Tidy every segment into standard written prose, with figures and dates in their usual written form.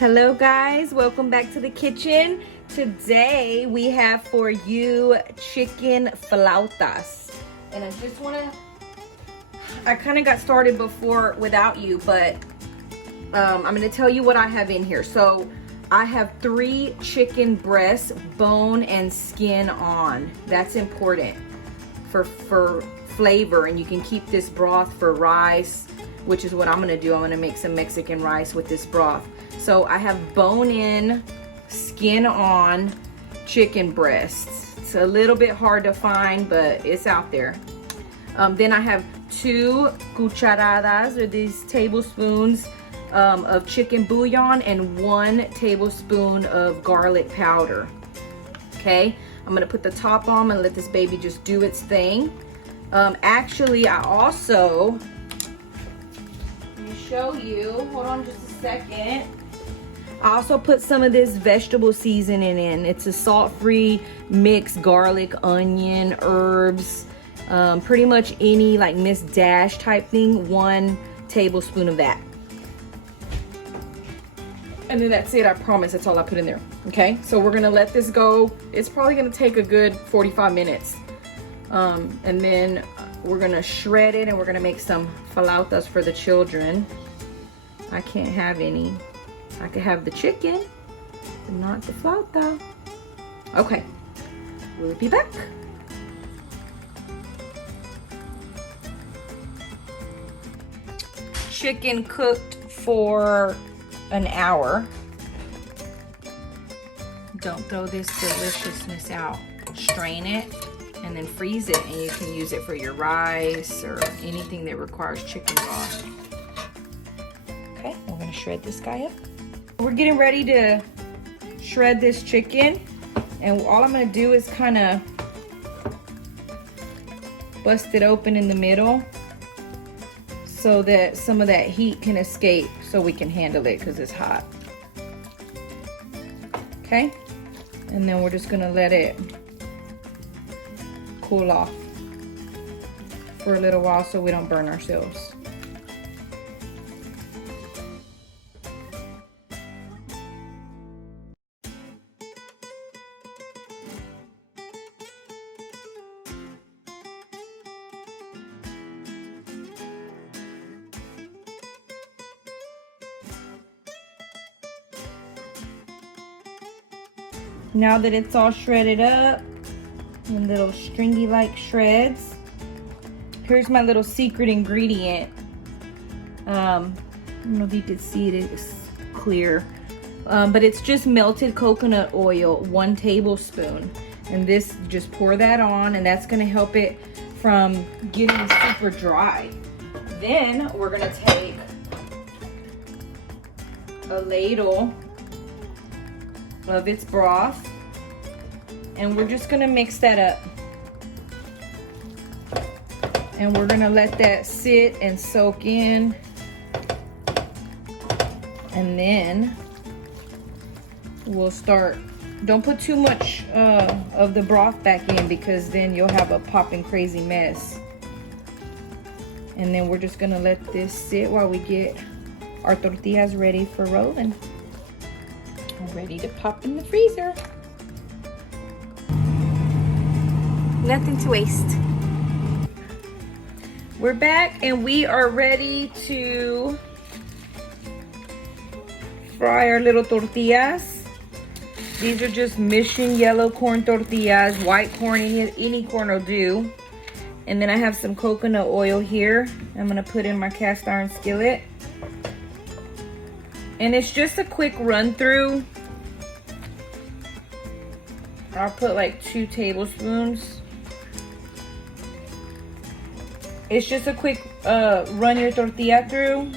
Hello guys, welcome back to the kitchen. Today we have for you chicken flautas. And I kind of got started before without you, but I'm gonna tell you what I have in here. So I have 3 chicken breasts, bone and skin on. That's important for flavor, and you can keep this broth for rice, which is what I'm gonna do. I'm gonna make some Mexican rice with this broth. So I have bone-in, skin-on chicken breasts. It's a little bit hard to find, but it's out there. Then I have 2 cucharadas, or these tablespoons of chicken bouillon, and 1 tablespoon of garlic powder. Okay, I'm gonna put the top on and let this baby just do its thing. Actually, I also, let me show you, hold on just a second. I also put some of this vegetable seasoning in. It's a salt-free mix, garlic, onion, herbs, pretty much any like Miss Dash type thing, 1 tablespoon of that. And then that's it, I promise, that's all I put in there. Okay, so we're gonna let this go. It's probably gonna take a good 45 minutes. And then we're gonna shred it and we're gonna make some flautas for the children. I can't have any. I could have the chicken, but not the flauta. Okay, we'll be back. Chicken cooked for an hour. Don't throw this deliciousness out. Strain it and then freeze it, and you can use it for your rice or anything that requires chicken broth. Okay, we're gonna shred this guy up. We're getting ready to shred this chicken, and all I'm gonna do is kind of bust it open in the middle so that some of that heat can escape, so we can handle it because it's hot. Okay, and then we're just gonna let it cool off for a little while so we don't burn ourselves. Now that it's all shredded up in little stringy like shreds, here's my little secret ingredient. I don't know if you can see it, it's clear. But it's just melted coconut oil, 1 tablespoon. And this, just pour that on, and that's gonna help it from getting super dry. Then we're gonna take a ladle of its broth, and we're just gonna mix that up, and we're gonna let that sit and soak in, and then we'll start. Don't put too much of the broth back in, because then you'll have a popping crazy mess. And then we're just gonna let this sit while we get our tortillas ready for rolling. Ready to pop in the freezer. Nothing to waste. We're back and we are ready to fry our little tortillas. These are just mission yellow corn tortillas. White corn, any corn will do. And then I have some coconut oil here. I'm gonna put in my cast iron skillet. And it's just a quick run through. I'll put like 2 tablespoons. It's just a quick run your tortilla through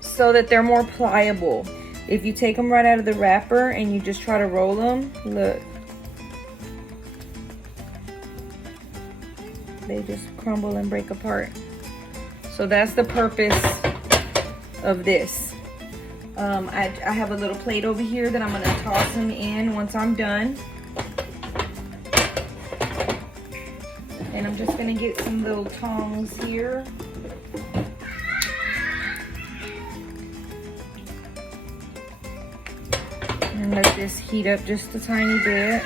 so that they're more pliable. If you take them right out of the wrapper and you just try to roll them, look. They just crumble and break apart. So that's the purpose of this. I have a little plate over here that I'm gonna toss them in once I'm done. And I'm just gonna get some little tongs here. and let this heat up just a tiny bit.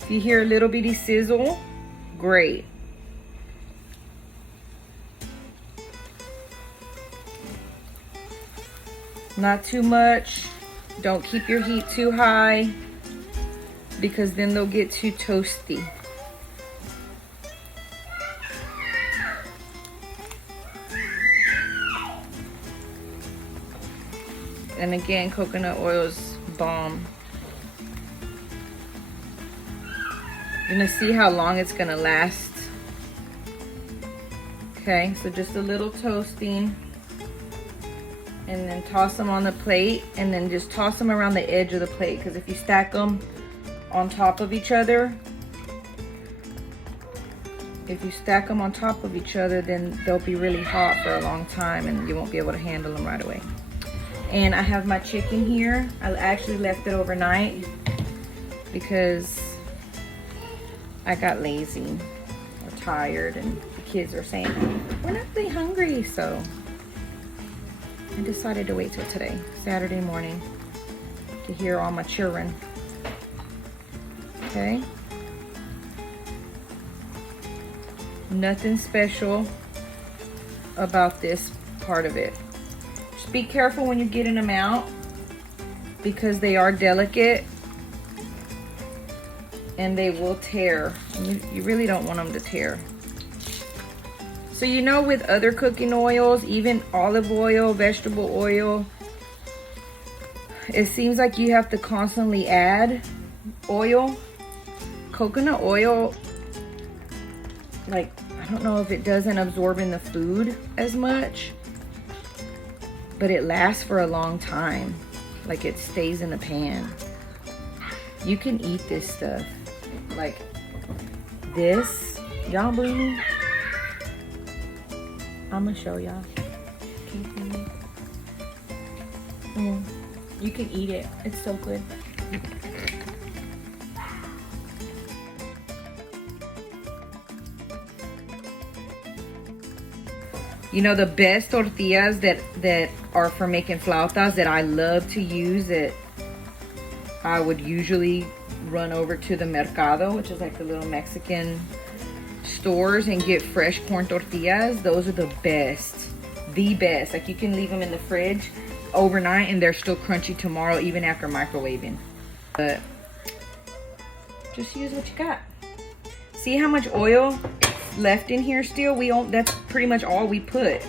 If you hear a little bitty sizzle, great. Not too much. Don't keep your heat too high because then they'll get too toasty. And again, coconut oil is bomb. You're gonna see how long it's gonna last. Okay, so just a little toasting. And then toss them on the plate, and then just toss them around the edge of the plate, because if you stack them on top of each other, then they'll be really hot for a long time and you won't be able to handle them right away. And I have my chicken here. I actually left it overnight because I got lazy or tired, and the kids are saying, we're not really hungry, so I decided to wait till today, Saturday morning, to hear all my children. Okay. Nothing special about this part of it. Just be careful when you're getting them out because they are delicate and they will tear. You really don't want them to tear. So you know, with other cooking oils, even olive oil, vegetable oil, it seems like you have to constantly add oil. Coconut oil, like, I don't know if it doesn't absorb in the food as much, but it lasts for a long time. Like, it stays in the pan. You can eat this stuff. Like this. Y'all believe me? I'm gonna show y'all. You can eat it. It's so good. You know, the best tortillas that are for making flautas that I love to use, that I would usually run over to the mercado, which is like the little Mexican stores, and get fresh corn tortillas. Those are the best. The best. Like, you can leave them in the fridge overnight and they're still crunchy tomorrow, even after microwaving. But just use what you got. See how much oil is left in here still? That's pretty much all we put.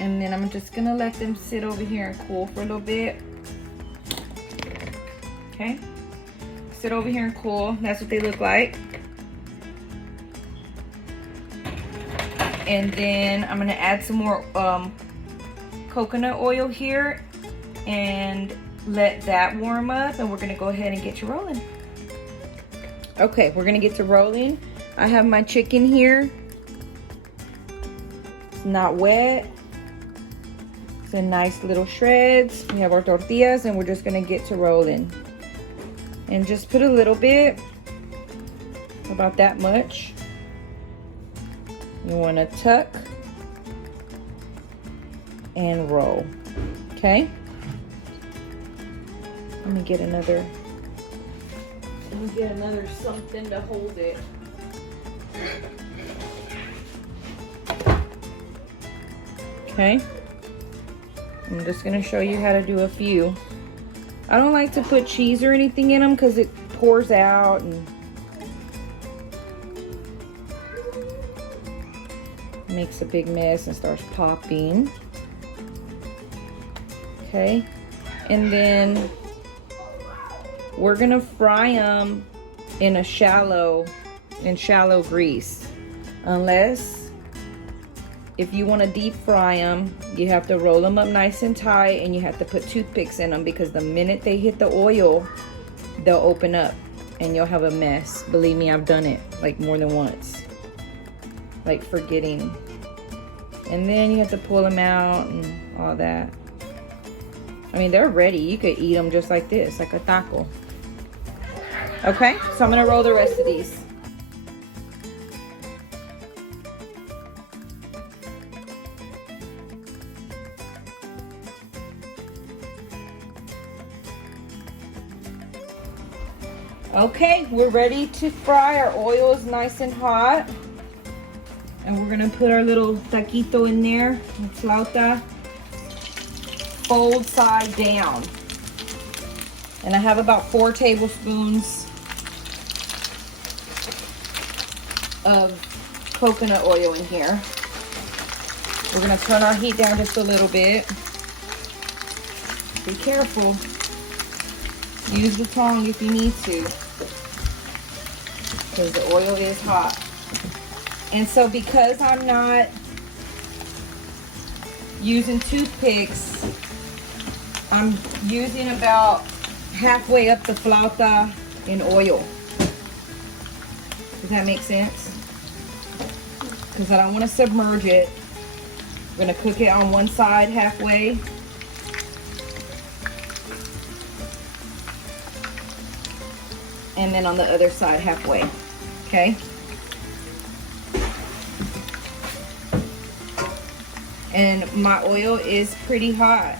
And then I'm just gonna let them sit over here and cool for a little bit. Okay, sit over here and cool. That's what they look like. And then I'm gonna add some more coconut oil here and let that warm up, and we're gonna go ahead and get you rolling. Okay, we're gonna get to rolling. I have my chicken here. It's not wet. It's in nice little shreds. We have our tortillas, and we're just gonna get to rolling. And just put a little bit, about that much. You want to tuck and roll. Okay. Let me get another something to hold it. Okay. I'm just gonna show you how to do a few. I don't like to put cheese or anything in them because it pours out and makes a big mess and starts popping. Okay, and then we're gonna fry them in shallow grease. Unless, if you want to deep fry them, you have to roll them up nice and tight, and you have to put toothpicks in them, because the minute they hit the oil, they'll open up and you'll have a mess. Believe me, I've done it like more than once, like forgetting. And then you have to pull them out and all that. I mean, they're ready. You could eat them just like this, like a taco. Okay, so I'm gonna roll the rest of these. Okay, we're ready to fry. Our oil is nice and hot. And we're gonna put our little taquito in there, flauta, fold side down. And I have about 4 tablespoons of coconut oil in here. We're gonna turn our heat down just a little bit. Be careful. Use the tongue if you need to, because the oil is hot. And so because I'm not using toothpicks, I'm using about halfway up the flauta in oil. Does that make sense? Because I don't want to submerge it. I'm going to cook it on one side halfway. And then on the other side halfway, okay? And my oil is pretty hot.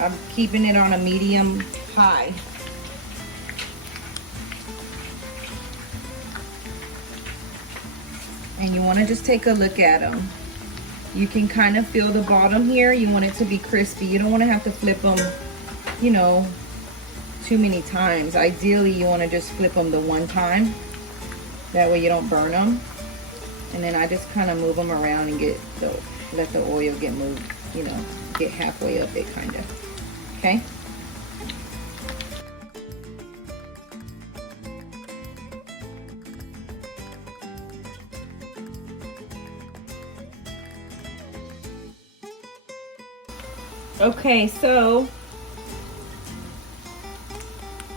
I'm keeping it on a medium high. And you want to just take a look at them. You can kind of feel the bottom here. You want it to be crispy. You don't want to have to flip them, you know, too many times. Ideally, you want to just flip them the one time. That way you don't burn them. And then I just kind of move them around and let the oil get moved, you know, get halfway up it kind of. Okay? Okay, so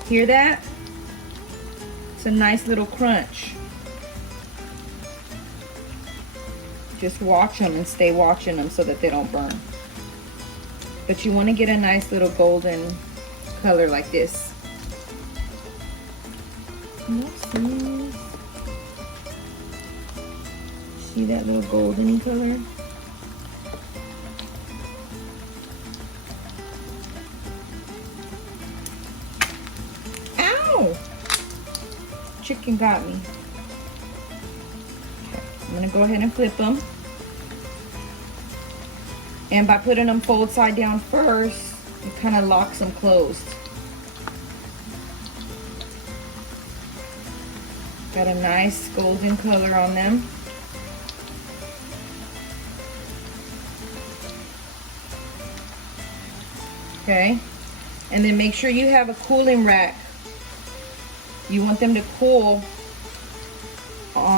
hear that? It's a nice little crunch. Just watch them and stay watching them so that they don't burn. But you want to get a nice little golden color like this. See that little golden color? Chicken got me. Okay, I'm gonna go ahead and flip them. And by putting them fold side down first, it kind of locks them closed. Got a nice golden color on them. Okay, and then make sure you have a cooling rack. You want them to cool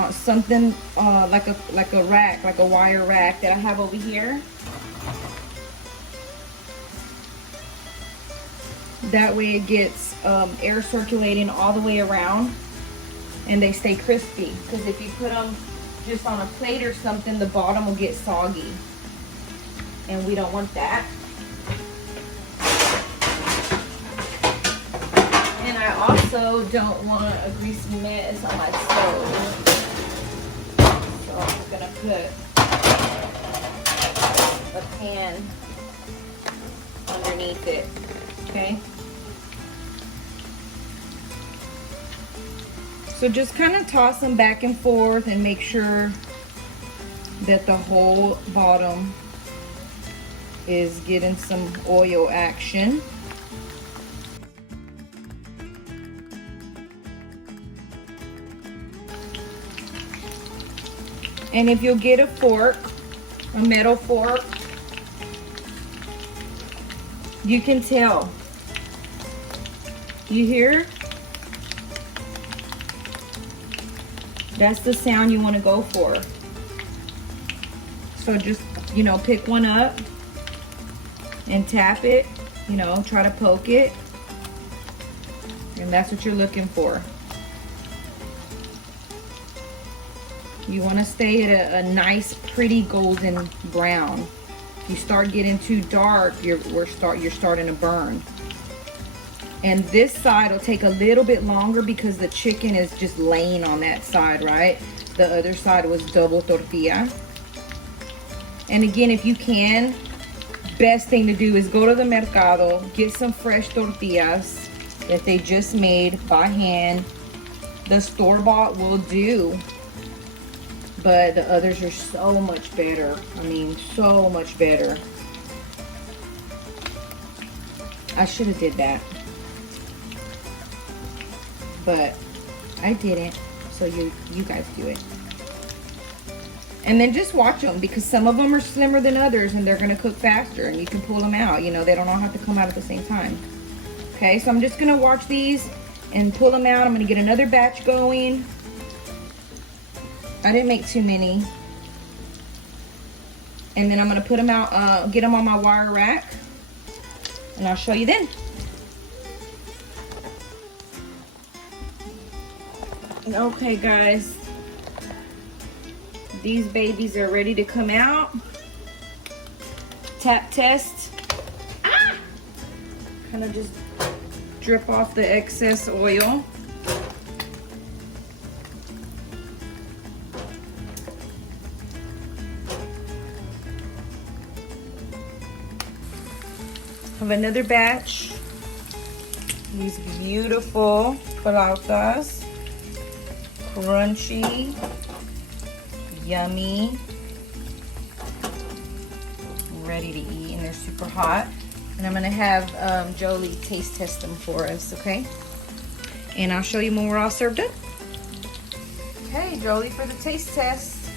something like a rack, like a wire rack that I have over here. That way it gets air circulating all the way around and they stay crispy. Because if you put them just on a plate or something, the bottom will get soggy. And we don't want that. And I also don't want a greasy mess on my stove. So I'm just gonna put a pan underneath it, okay? So just kind of toss them back and forth and make sure that the whole bottom is getting some oil action. And if you'll get a fork, a metal fork, you can tell. You hear? That's the sound you want to go for. So just, you know, pick one up and tap it, you know, try to poke it. And that's what you're looking for. You want to stay at a nice, pretty golden brown. If you start getting too dark, you're starting to burn. And this side will take a little bit longer because the chicken is just laying on that side, right? The other side was double tortilla. And again, if you can, best thing to do is go to the mercado, get some fresh tortillas, that they just made by hand. The store-bought will do, but the others are so much better. I mean, so much better. I should have did that, but I didn't, so you guys do it. And then just watch them, because some of them are slimmer than others and they're gonna cook faster, and you can pull them out. You know, they don't all have to come out at the same time. Okay, so I'm just gonna watch these and pull them out. I'm gonna get another batch going. I didn't make too many. And then I'm gonna put them out, get them on my wire rack, and I'll show you then. Okay guys, these babies are ready to come out. Tap test. Ah! Kind of just drip off the excess oil. Have another batch. These beautiful flautas. Crunchy, yummy, ready to eat, and they're super hot. And I'm gonna have Jolie taste test them for us, okay? And I'll show you when we're all served up. Okay, Jolie, for the taste test.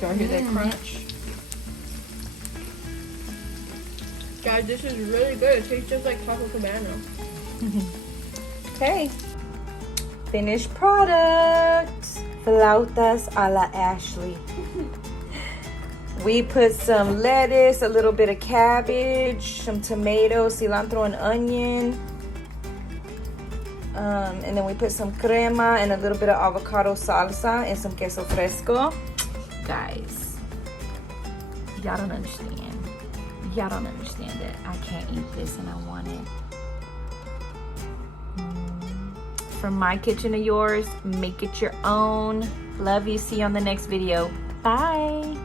Y'all hear that crunch? Guys, this is really good. It tastes just like taco cabana. Okay. Finished product. Flautas a la Ashley. We put some lettuce, a little bit of cabbage, some tomatoes, cilantro, and onion. And then we put some crema and a little bit of avocado salsa and some queso fresco. Guys, y'all don't understand. Y'all don't understand that I can't eat this and I want it. From my kitchen to yours, make it your own. Love you. See you on the next video. Bye.